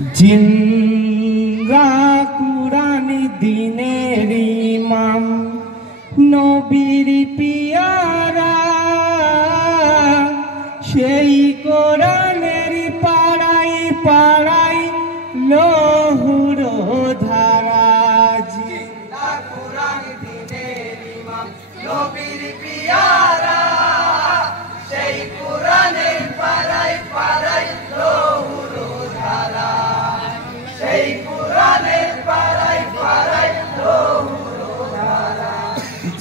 জিন্দা কুরআন দিনের ইমাম নবীর পিয়ারা, সেই কোরআনের পাড়াই পাড়াই লহুর ধারা। জিন্দা কুরআন দিনের ইমাম নবীর পিয়ারা, সেই কোরআনের পাড়াই পাড়াই লহুর ধারা, সেই কোরআনের পাড়াই পাড়াই লহুর ধারা।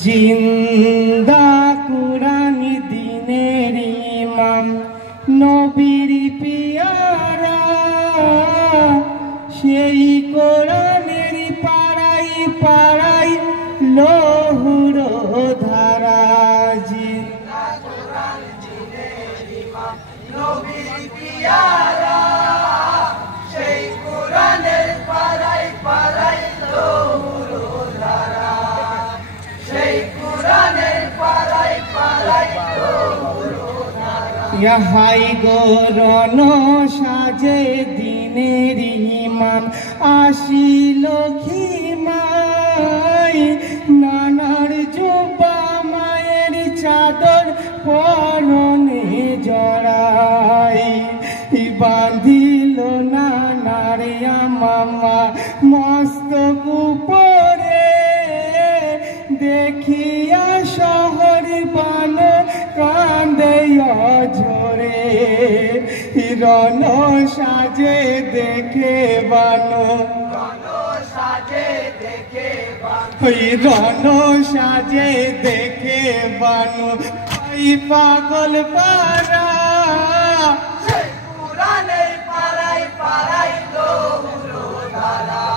জিন্দা কুরআন দিনের ইমাম নবীর পিয়ারা, সেই কোরআনের পাড়াই পাড়াই লহুর ধারা। জিন্দা কুরআন দিনের ইমাম নবীর পিয়ারা, সেই কোরআনের পাড়াই পাড়াই লহুর ধারা, সেই কোরআনের পাড়াই পাড়াই লহুর ধারা। ইহাই গো রণ সাজে দিনের ইমাম আসিল খিমাই, নানার জুব্বা মায়ের চাদর পরনে জড়াই, বাঁধিল নানারে মামা মস্তক উপরে, দেখিয়া শহর বান কান্দে ঝরে, রণ সাজে দেখে বানো, রণ সাজে দেখে বানো, রণ সাজে দেখে বানো পাগল পারা, সেই কোরআনের পাড়াই পাড়াই লহুর ধারা।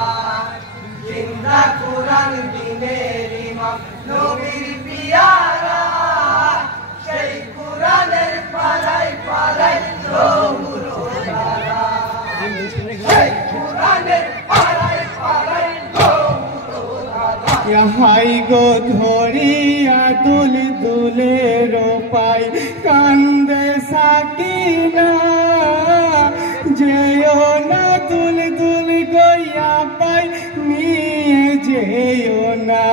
জিন্দা কুরআন দিনের ইমাম নবীর পিয়ারা, সেই কোরআনের পাড়াই পাড়াই লহুর ধারা, সেই কোরআনের পাড়াই পাড়াই লহুর ধারা। ইহাই গো ধরিয়া দুল দুলে রোপাই কান্দে সাকিনা, যেও না দুল দুল গইয়া পাই নিয়ে যেও না,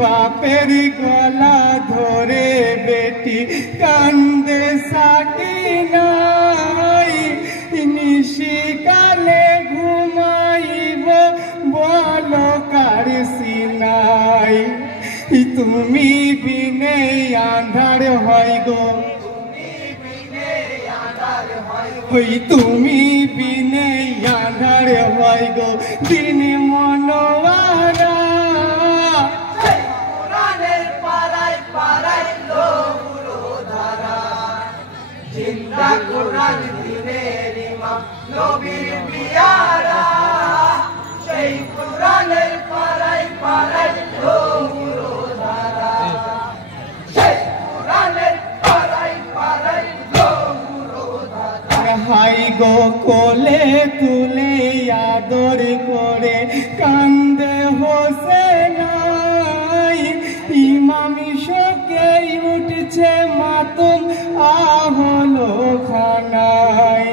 বাপের গলা ধরে বেটি কান্দে সাকিনা, নিশিকালে ঘুমাইব বলো কার সিনাই, তুমি বিনে আন্ধার হয় গো, তুমি বিনে আন্ধার হয় গো দিন মনোয়ারা, সেই কোরআনের পাড়াই পাড়াই লহুর ধারা। জিন্দা কুরআন দিনের ইমাম নবীর পিয়ারা, সেই কোরআনের পাড়াই পাড়াই লহুর ধারা, সেই কোরআনের পাড়াই পাড়াই লহুর ধারা। হাই গো কোলে তুলে আদর করে কান্দে হোসেনাই, ইমামি শোকে উঠছে মাতুম আহলো খানাই,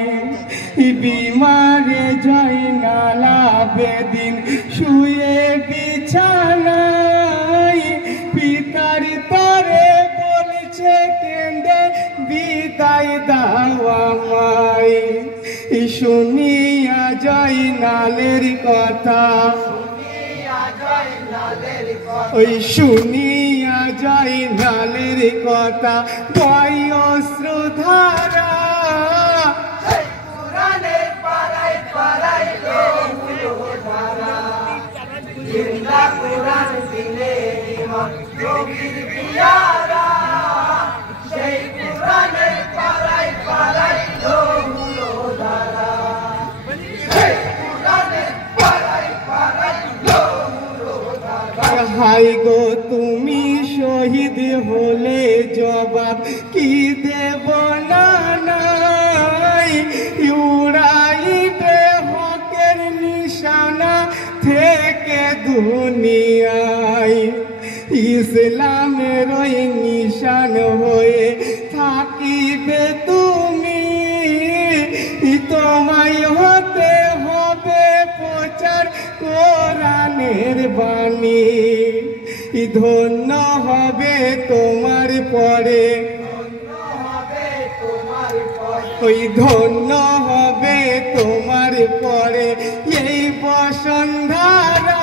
বিমারে জয়নালা বেদিন শুয়ে বিছানাই, পিতার তরে বলছে কেন্দে বিদায় দাও আমায়, শুনিয়া জয়নালের কথা, ওই শুনিয়া জয়নালের কথা বয় অশ্রুধারা, সেই কোরআনের পাড়াই পাড়াই লহুর ধারা। জিন্দা কুরআন দিনের ইমাম নবীর পিয়ারা, সেই কোরআনের পাড়াই পাড়াই লহুর ধারা, সেই কোরআনের পাড়াই পাড়াই লহুর ধারা। হাই গো তুমি শহীদ হলে জবাব কি দেব নাই, উড়াইবে হকের নিশানা থেকে দুনিয়ায়, ইসলামের ওই নিশান হয়ে থাকিবে তুমি, তোমায় কোরআনের বাণী ধন্য হবে তোমার পরে ওই ধন্য হবে তোমার পরে এই বসুন্ধরা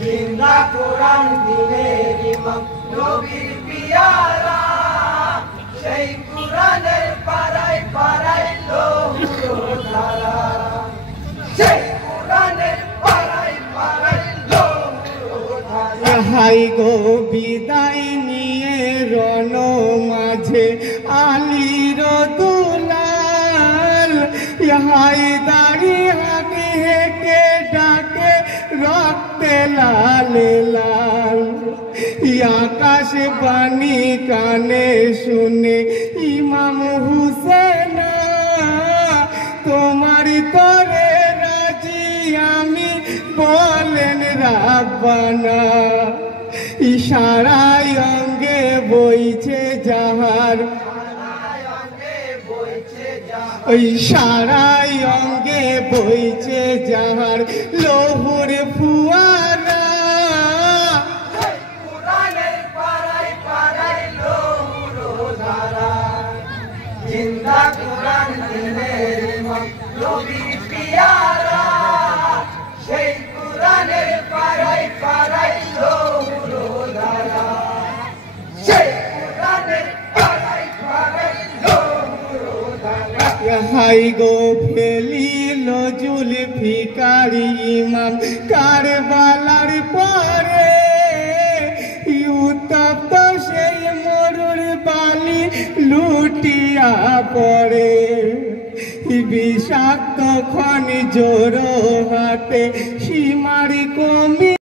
জিন্দা কোরআন দিনের ইমাম নবীর পিয়ারা সেই কোরআনের পাড়ায় পাড়ায় লৌহুর ধারা সেই কোরআনের পাড়ায় পাড়ায় লৌহুর ধারা হাই গো বিদায় নিয়ে রণ মাঝে আলীর দুলাল হাই দাড়ি হাঁকে হেঁকে ডাকে রক্তে লাল লাল আকাশ বাণী কানে শুনে ইমাম হুসেন তোমার তরে রাজি আমি বলেন রাব্বানা ইশারায় অঙ্গে বইছে যাহার ওই সারাই অঙ্গে বইছে যাহার লৌহুর ফুয়ারা কোরআনের পাড়ায় পাড়ায় লৌহুর ধারা জিন্দা কোরআন দিনের ইমাম নবীর পিয়ারা সেই কোরআনের পাড়ায় পাড়ায় লৌহুর ধারা সেই কোরআনের পাড়ায় পাড়ায় লৌহুর ধারা হাই গো ফেলিল জুলফিকার ইমাম কারবালার পরে উত্তপ্ত সেই মরুর বালি লুটিয়া পড়ে বিষাক্ত খনি জোর হাতে সীমার কোমর